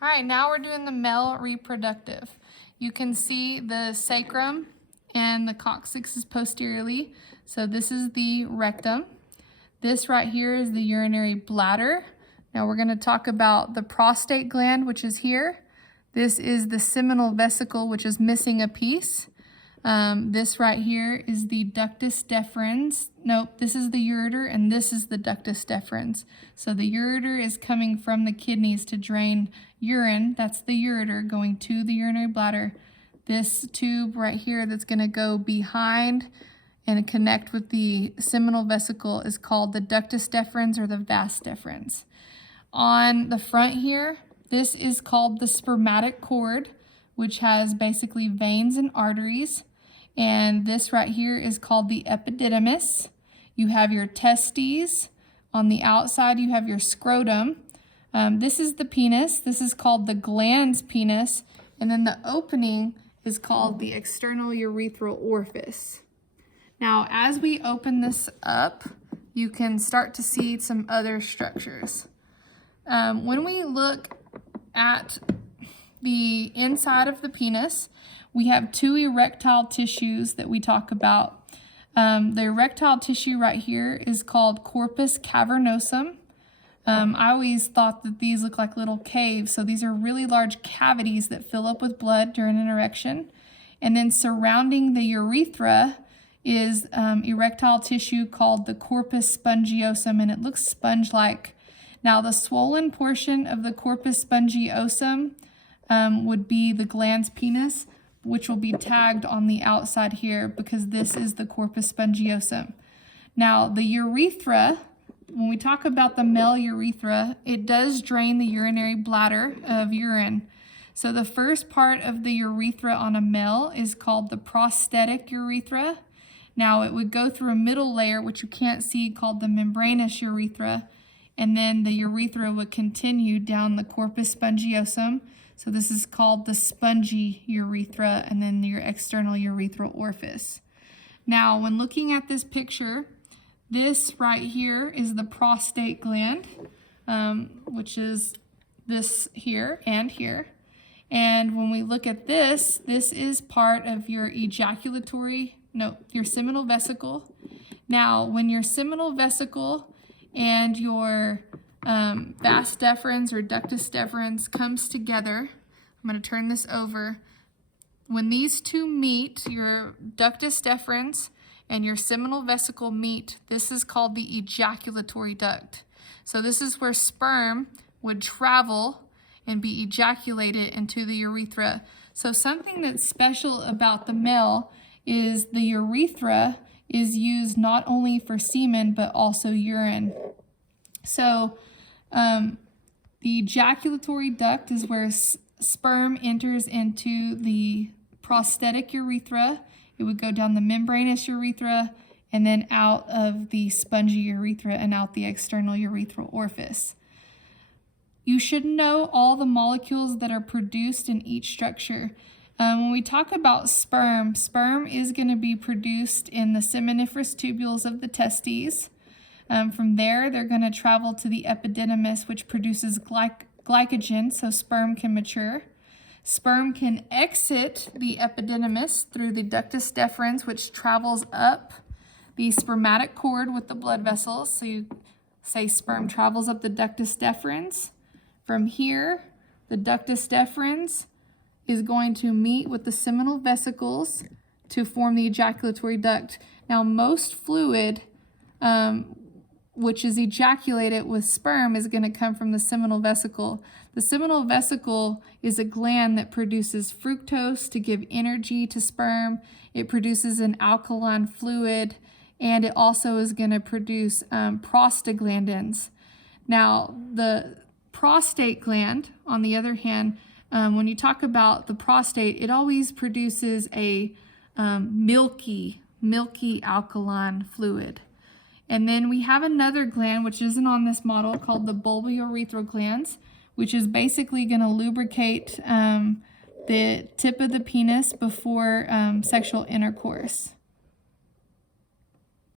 All right, now we're doing the male reproductive. You can see the sacrum and the coccyx is posteriorly. So this is the rectum. This right here is the urinary bladder. Now we're going to talk about the prostate gland, which is here. This is the seminal vesicle, which is missing a piece. This right here is the ductus deferens. Nope, this is the ureter and this is the ductus deferens. So the ureter is coming from the kidneys to drain urine. That's the ureter going to the urinary bladder. This tube right here that's going to go behind and connect with the seminal vesicle is called the ductus deferens or the vas deferens. On the front here, this is called the spermatic cord, which has basically veins and arteries. And this right here is called the epididymis. You have your testes. On the outside, you have your scrotum. This is the penis. This is called the glans penis. And then the opening is called the external urethral orifice. Now, as we open this up, you can start to see some other structures. When we look at the inside of the penis, we have two erectile tissues that we talk about. The erectile tissue right here is called corpus cavernosum. I always thought that these look like little caves, so these are really large cavities that fill up with blood during an erection. And then surrounding the urethra is erectile tissue called the corpus spongiosum, and it looks sponge-like. Now, the swollen portion of the corpus spongiosum would be the glans penis, which will be tagged on the outside here because this is the corpus spongiosum. Now, the urethra, when we talk about the male urethra, it does drain the urinary bladder of urine. So the first part of the urethra on a male is called the prosthetic urethra. Now, it would go through a middle layer, which you can't see, called the membranous urethra, and then the urethra would continue down the corpus spongiosum. So this is called the spongy urethra, and then your external urethral orifice. Now, when looking at this picture, this right here is the prostate gland, which is this here and here. And when we look at this is part of your your seminal vesicle. Now, when your seminal vesicle and your vas deferens or ductus deferens comes together, I'm going to turn this over. When these two meet, your ductus deferens and your seminal vesicle meet, this is called the ejaculatory duct. So this is where sperm would travel and be ejaculated into the urethra. So something that's special about the male is the urethra is used not only for semen but also urine. So the ejaculatory duct is where sperm enters into the prosthetic urethra. It would go down the membranous urethra and then out of the spongy urethra and out the external urethral orifice. You should know all the molecules that are produced in each structure. When we talk about sperm, sperm is going to be produced in the seminiferous tubules of the testes. From there, they're going to travel to the epididymis, which produces glycogen, so sperm can mature. Sperm can exit the epididymis through the ductus deferens, which travels up the spermatic cord with the blood vessels. So you say sperm travels up the ductus deferens. From here, the ductus deferens is going to meet with the seminal vesicles to form the ejaculatory duct. Now, most fluid, which is ejaculated with sperm, is going to come from the seminal vesicle. The seminal vesicle is a gland that produces fructose to give energy to sperm. It produces an alkaline fluid, and it also is going to produce prostaglandins. Now, the prostate gland, on the other hand, when you talk about the prostate, it always produces a milky alkaline fluid. And then we have another gland, which isn't on this model, called the bulbourethral glands, which is basically going to lubricate the tip of the penis before sexual intercourse.